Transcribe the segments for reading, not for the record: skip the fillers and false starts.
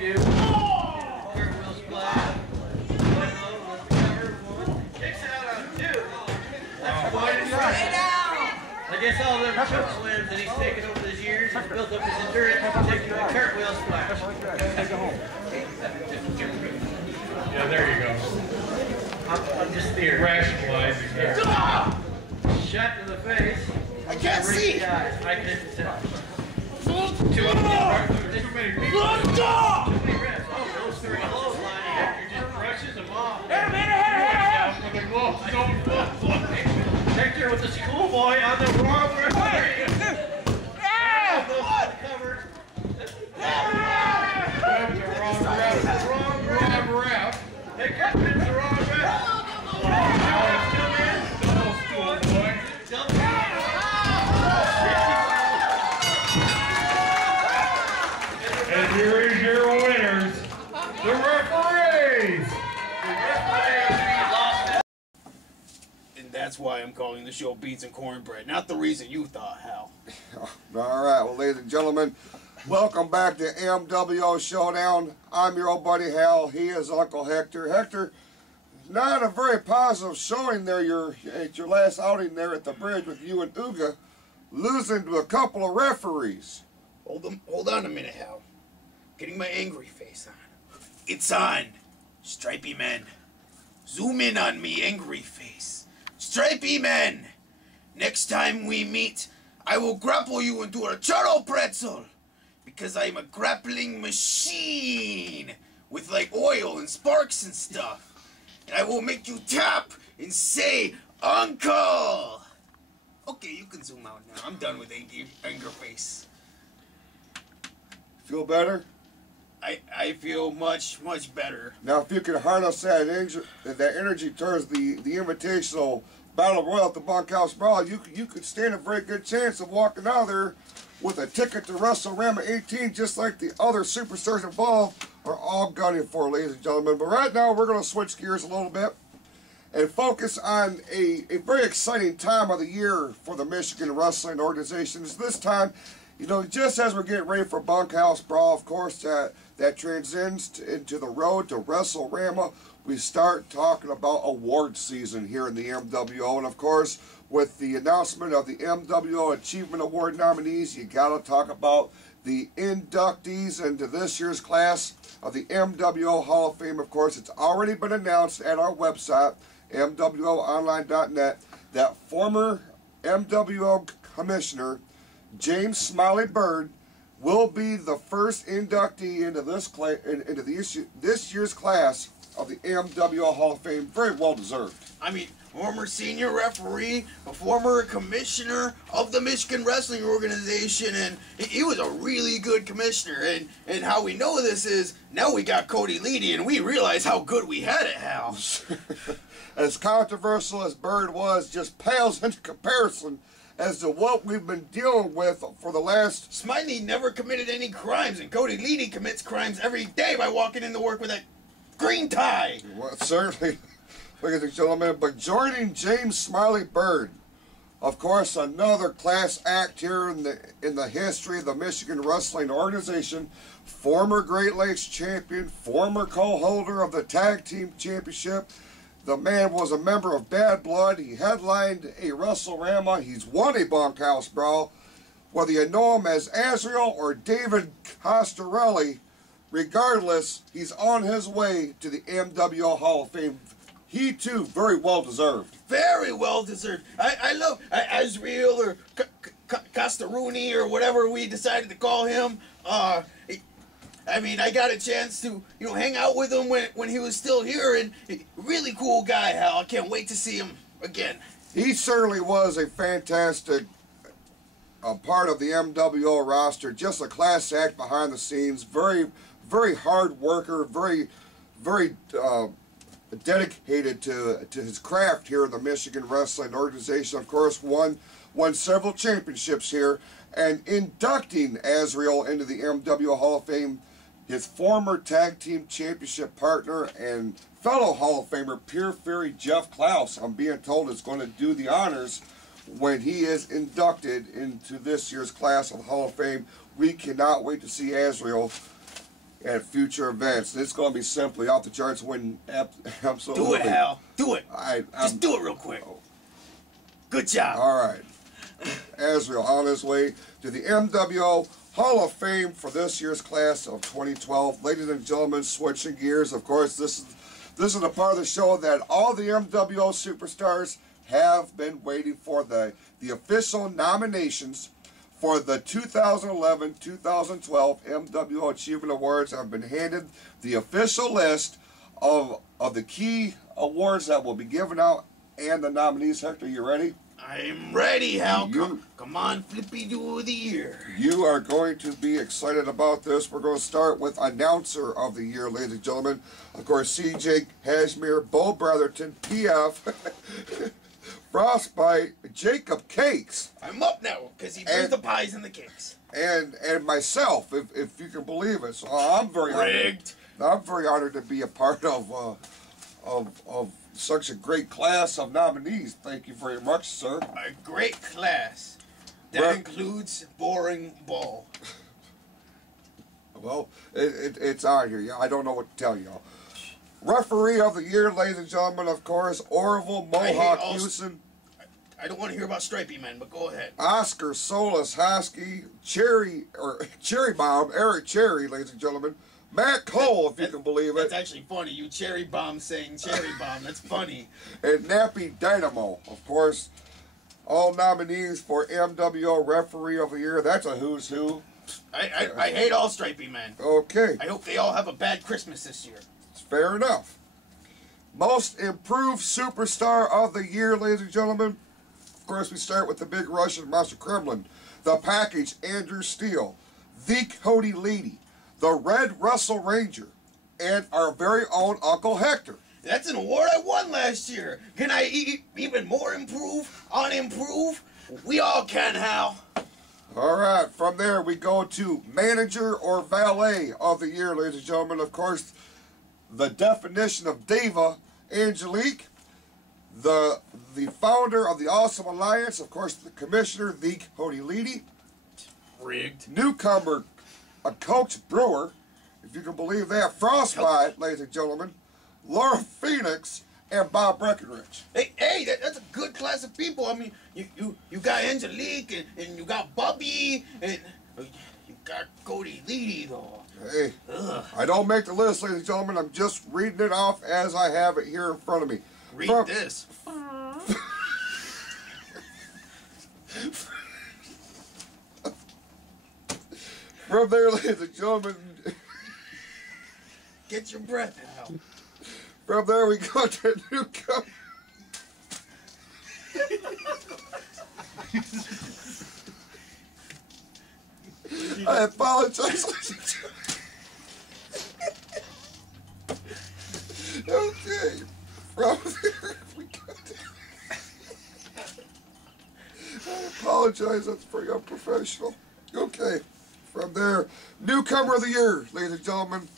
do. Cartwheel splash. Kicks out on 2. That's wide and right. I guess all them choke slams that he's taken over these years, he's built up his endurance, taking a cartwheel splash. Take it home. Yeah, there you go. I'm just theory. Rationalizing there. Shot to the face. I can't see. I couldn't tell. Too many people. Too many reps. Oh, those 30 lows line. Hector just brushes them off. Hector with the schoolboy on the wrong referee. Covered. Wrong ref. Hector pins the wrong ref. And here is your winners, the referees. And that's why I'm calling the show Beans and Cornbread, not the reason you thought, Hal. All right, well, ladies and gentlemen, welcome back to MWO Showdown. I'm your old buddy Hal. He is Uncle Hector. Hector, not a very positive showing there. At your last outing there at the bridge with you and Uga, losing to a couple of referees. Hold on a minute, Hal. Getting my angry face on. It's on, Stripey Men. Zoom in on me, angry face. Stripey Men! Next time we meet, I will grapple you into a churro pretzel. Because I'm a grappling machine with like oil and sparks and stuff. And I will make you tap and say, Uncle! Okay, you can zoom out now. I'm done with anger face. Feel better? I feel much, much better. Now, if you can harness that energy towards the invitational Battle Royal at the Bunkhouse Brawl, you could stand a very good chance of walking out of there with a ticket to WrestleMania 18, just like the other superstars involved are all gunning for, ladies and gentlemen. But right now, we're going to switch gears a little bit and focus on a very exciting time of the year for the Michigan Wrestling Organizations. This time, you know, just as we're getting ready for Bunkhouse Brawl, of course, that transcends into the road to WrestleMania, we start talking about award season here in the MWO. And, of course, with the announcement of the MWO Achievement Award nominees, you got to talk about the inductees into this year's class of the MWO Hall of Fame. Of course, it's already been announced at our website, MWOonline.net, that former MWO Commissioner James Smiley Bird will be the first inductee into this year's class of the MWO Hall of Fame. Very well deserved. I mean, former senior referee, a former commissioner of the Michigan Wrestling Organization, and he was a really good commissioner. And how we know this is, now we got Cody Leedy, and we realize how good we had it, Hal. As controversial as Bird was, just pales into comparison as to what we've been dealing with for the last... Smiley never committed any crimes, and Cody Leedy commits crimes every day by walking into work with that green tie. Well, certainly, ladies and gentlemen, but joining James Smiley Bird, of course, another class act here in the history of the Michigan Wrestling Organization, former Great Lakes champion, former co-holder of the Tag Team Championship. The man was a member of Bad Blood. He headlined a WrestleMania. He's won a Bunkhouse Brawl. Whether you know him as Azrael or David Costarelli, regardless, he's on his way to the MWO Hall of Fame. He, too, very well deserved. Very well deserved. I love Azrael or Costaruni or whatever we decided to call him. I mean, I got a chance to, hang out with him when he was still here, and really cool guy, Hal. I can't wait to see him again. He certainly was a fantastic part of the MWO roster, just a class act behind the scenes, very, very hard worker, very, very dedicated to his craft here in the Michigan Wrestling Organization. Of course, won several championships here, and inducting Azrael into the MWO Hall of Fame, his former Tag Team Championship partner and fellow Hall of Famer, Pure Fury Jeff Klaus, I'm being told, is going to do the honors when he is inducted into this year's class of the Hall of Fame. We cannot wait to see Azrael at future events. It's going to be simply off the charts when absolutely. Do it, Hal. Do it. Just do it real quick. Good job. All right. Azrael on his way to the MWO Hall of Fame for this year's class of 2012. Ladies and gentlemen, switching gears. Of course, this is the part of the show that all the MWO superstars have been waiting for. The official nominations for the 2011-2012 MWO Achievement Awards have been handed. The official list of the key awards that will be given out and the nominees. Hector, you ready? I'm ready, Hal. Come on, Flippy-Doo of the Year. You are going to be excited about this. We're going to start with Announcer of the Year, ladies and gentlemen. Of course, CJ Hashmere, Bo Brotherton, PF, Frostbite, Jacob Cakes. I'm up now because he brings the pies and the cakes. And myself, if you can believe it. So I'm very Rigged. I'm very honored to be a part of such a great class of nominees. Thank you very much, sir. A great class. That includes boring ball. Well, it's on here. Yeah, I don't know what to tell y'all. Referee of the Year, ladies and gentlemen, of course, Orville Mohawk Houston. I don't want to hear about Stripey Men, but go ahead. Oscar Solis Hosky, Cherry Bomb, Eric Cherry, ladies and gentlemen. Matt Cole, if you can believe it. That's actually funny. You Cherry Bomb saying Cherry Bomb. That's funny. And Nappy Dynamo, of course. All nominees for MWO Referee of the Year. That's a who's who. I hate all Stripey Men. Okay. I hope they all have a bad Christmas this year. It's fair enough. Most Improved Superstar of the Year, ladies and gentlemen. Of course, we start with the Big Russian Master Kremlin. The Package, Andrew Steele. The Cody Leedy. The Red Russell Ranger, and our very own Uncle Hector. That's an award I won last year. Can I even more improve, unimprove? We all can, Hal. All right, from there we go to Manager or Valet of the Year, ladies and gentlemen. Of course, the definition of Diva, Angelique. The founder of the Awesome Alliance, of course, the Commissioner, the Cody Leedy. Rigged. Newcomer, a Coach Brewer, if you can believe that. Frostbite, ladies and gentlemen. Laura Phoenix and Bob Breckenridge. Hey, that's a good class of people. I mean, you got Angelique and you got Bubby and you got Cody Leedy though. Hey, I don't make the list, ladies and gentlemen. I'm just reading it off as I have it here in front of me. Read this. From there, ladies and gentlemen. Get your breath out. From there, we go to Newcomer. I apologize, ladies and gentlemen. Okay. From there, we go to. I apologize, that's pretty unprofessional. Okay. From there, Newcomer of the Year, ladies and gentlemen,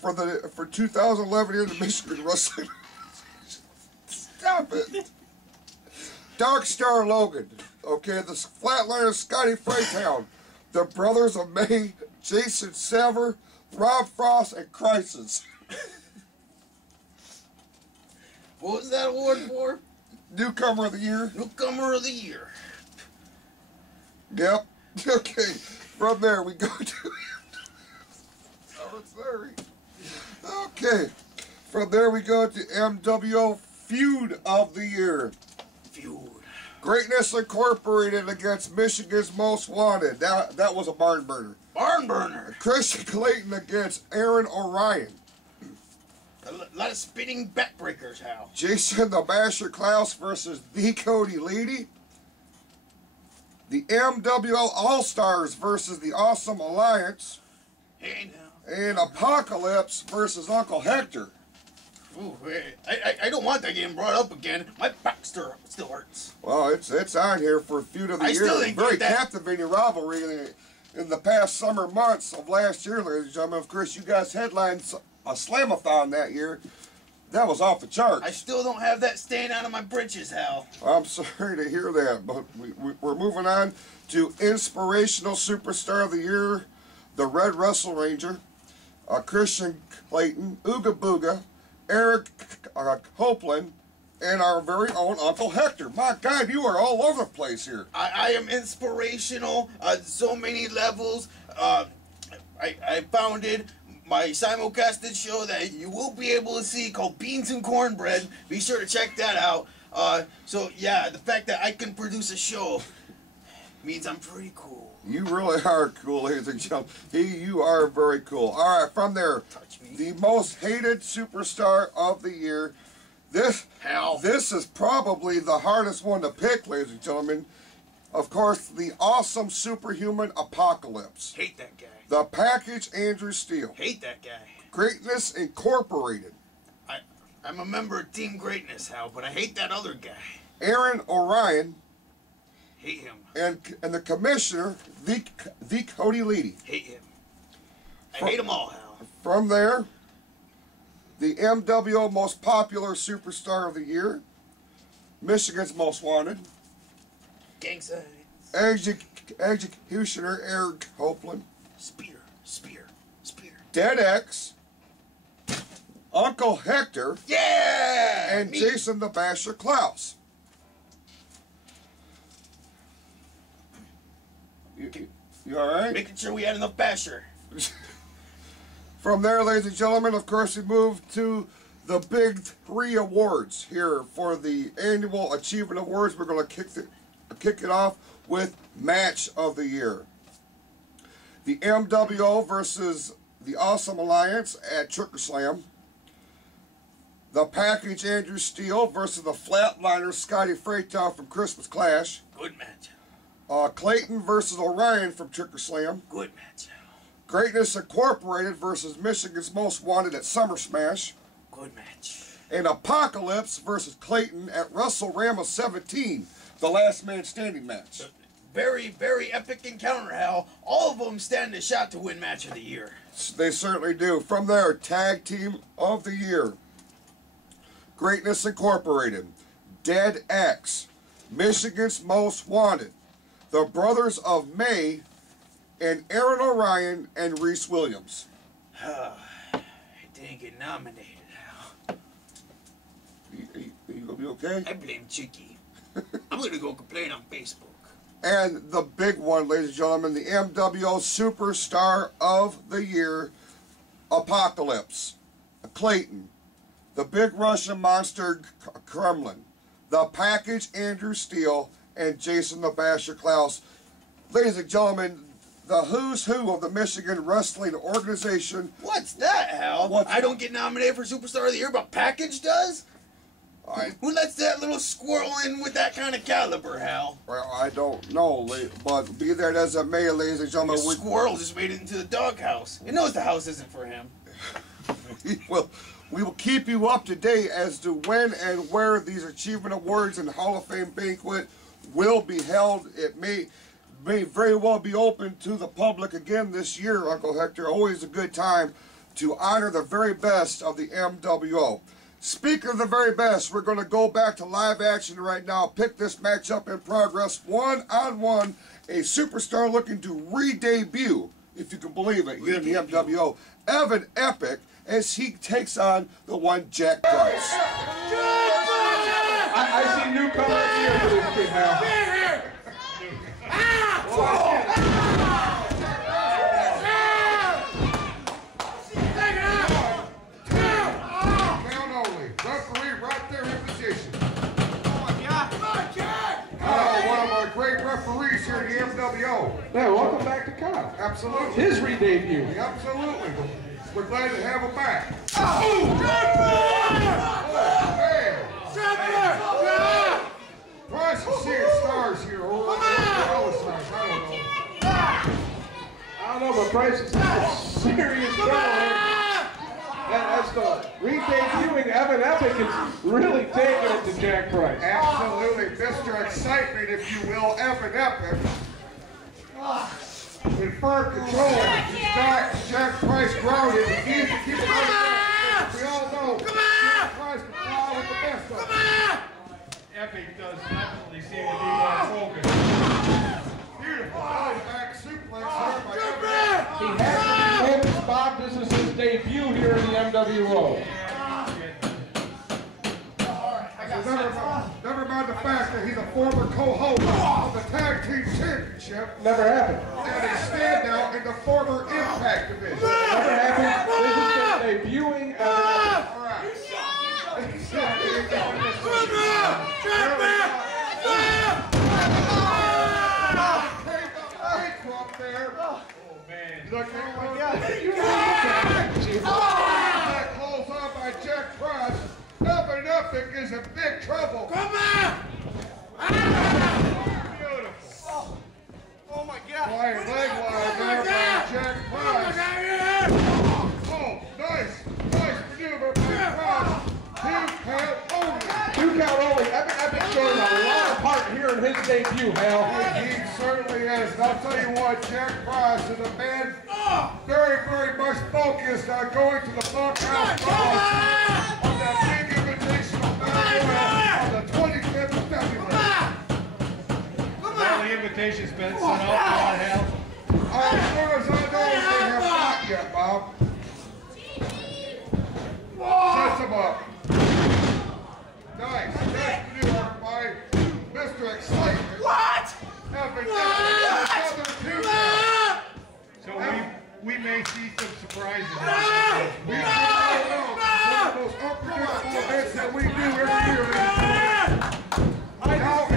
for 2011 here in the Michigan Wrestling. Stop it. Dark Star Logan, okay, the Flatliner Scotty Freytown, the Brothers of May, Jason Sever, Rob Frost, and Crisis. What was that award for? Newcomer of the Year. Newcomer of the Year. Yep. Okay. From there, we go to. Oh, sorry. Okay. From there, we go to MWO Feud of the Year. Feud. Greatness Incorporated against Michigan's Most Wanted. That was a barn burner. Barn burner. Christian Clayton against Aaron Orion. A lot of spinning backbreakers, Hal. Jason the Basher Klaus versus the Cody Leedy. The MWO All-Stars versus the Awesome Alliance. Hey, now. And Apocalypse versus Uncle Hector. Ooh, hey, I don't want that getting brought up again. My back still hurts. Well, it's on here for Feud of the Year. Still didn't Very get that. captivating rivalry in the past summer months of last year, ladies and gentlemen. Of course, you guys headlined a Slamathon that year. That was off the charts. I still don't have that staying out of my britches, Hal. I'm sorry to hear that, but we're moving on to Inspirational Superstar of the Year, the Red Russell Ranger. Christian Clayton, Ooga Booga, Eric Copeland, and our very own Uncle Hector. My God, you are all over the place here. I am inspirational on so many levels. I founded my simulcasted show that you will be able to see called Beans and Cornbread. Be sure to check that out. So yeah, the fact that I can produce a show means I'm pretty cool. You really are cool, ladies and gentlemen. You are very cool. All right, from there, Touch me. the most hated superstar of the year. This is probably the hardest one to pick, ladies and gentlemen. Of course, the awesome superhuman Apocalypse. Hate that guy. The Package Andrew Steele. Hate that guy. Greatness Incorporated. I'm a member of Team Greatness, Hal, but I hate that other guy. Aaron Orion. Hate him. And the Commissioner, the Cody Leedy. Hate him. I hate them all, Hal. From there, the MWO Most Popular Superstar of the Year. Michigan's Most Wanted. Gang signs. Executioner Eric Copeland. Spear. Dead X. Uncle Hector. Yeah! And me. Jason the Basher Klaus. You alright? Making sure we had enough basher. From there, ladies and gentlemen, of course, we move to the big 3 awards here for the annual Achievement Awards. We're going to kick it off with Match of the Year. The MWO versus the Awesome Alliance at Tricker Slam. The Package Andrew Steele versus the Flatliner Scotty Freytown from Christmas Clash. Good match. Clayton versus Orion from Tricker Slam. Good match. Greatness Incorporated versus Michigan's Most Wanted at Summer Smash. Good match. And Apocalypse versus Clayton at WrestleRama 17, the last man standing match. Very, very epic encounter, Hal. All of them stand a shot to win Match of the Year. They certainly do. From there, Tag Team of the Year. Greatness Incorporated, Dead X, Michigan's Most Wanted, the Brothers of May, and Aaron Orion and Reese Williams. I didn't get nominated, Hal. You gonna be okay? I blame Chicky. I'm gonna go complain on Facebook. And the big one, ladies and gentlemen, the MWO Superstar of the Year, Apocalypse, Clayton, the Big Russian Monster, Kremlin, the Package Andrew Steele, and Jason the Basher Klaus. Ladies and gentlemen, the who's who of the Michigan Wrestling Organization. What's that, Hal? I don't get nominated for Superstar of the Year, but Package does? Who lets that little squirrel in with that kind of caliber, Hal? Well, I don't know, but be that as it may, ladies and gentlemen. The squirrel just made it into the doghouse. It knows the house isn't for him. We will keep you up to date as to when and where these Achievement Awards and Hall of Fame banquet will be held. It may very well be open to the public again this year, Uncle Hector. Always a good time to honor the very best of the MWO. Speaking of the very best, we're going to go back to live action right now. Pick this matchup in progress, one-on-one. A superstar looking to re-debut, if you can believe it, here in the MWO. Evan Epic, as he takes on the one Jack Price. I see newcomer here for this kid now. Count only. Referee right there in position. One of our great referees here in the MWO. Yeah, welcome back to Kyle. Absolutely. His re-debut. Absolutely. We're glad to have him back. Price is seeing stars here. I don't know, but Price is a serious trouble. As the re-debuting Evan Epic is really taking it to Jack Price. Absolutely. Mr. Excitement, if you will, Evan Epic. In firm control, he's got Jack Price grounded. He needs to keep him out. We all know Jack Price can fly with the best of them. Epic does definitely seem to be more focused. Beautiful. Back suplex here by Evan. He has to be focused, Bob. This is his debut here in the MWO. Never mind the fact that he's a former co-host of the Tag Team Championship. Never happened. And a standout in the former Impact division. Never happened. This is the debuting of All right. That close on by Jack Cross. Evan Epic is in big trouble. Come on! Beautiful. Oh my God! Flying leg wire there by Jack Cross. Oh, nice maneuver by Cross. 2 count only. 2 count only. Epic showing a lot of heart here in his debut, Hal. He certainly is. And I'll tell you what, Jack Cross is a man very much focused on going to the bunkhouse balls on that big invitational battle on the 25th of February. All the invitations been sent out by Hal. As far as I know, they have not yet, Bob. Sets him up. Nice maneuver by Mr. Excitement. What? So we may see some surprises. We don't know. One of the most unpredictable events that we do every year. Now